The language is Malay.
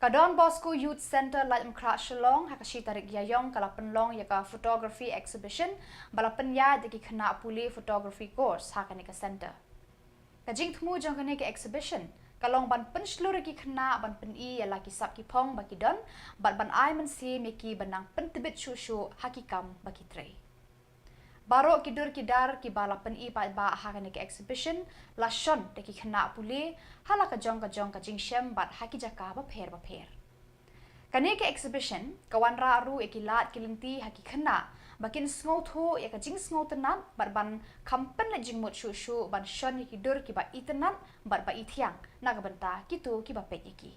Kadon Bosco Youth Center Light Shillong hakashi tarik yayong kalapan long yaka photography exhibition balapan ya deki kena puli photography course hakanika center. Kajing temu jong kanika exhibition kalong ban penslur ki kena ban pen I yala ki sap ki pong baki don ban ai men si meki banang pentibit shushu hakikam baki trei. Baro kidur kidar ki balapan I ba hakanika exhibition lashon deki kena puli hala kajong kajing shem bat haki jaka ba pher. Kanika exhibition kawan raru ekilat kilinti haki kena bakin sngot ho ya kajing sngot tenan ban kampen le jingmut shushu ban shon kidur ki ba itenan ba ithiang nagabenta kitu ki ba penyeki.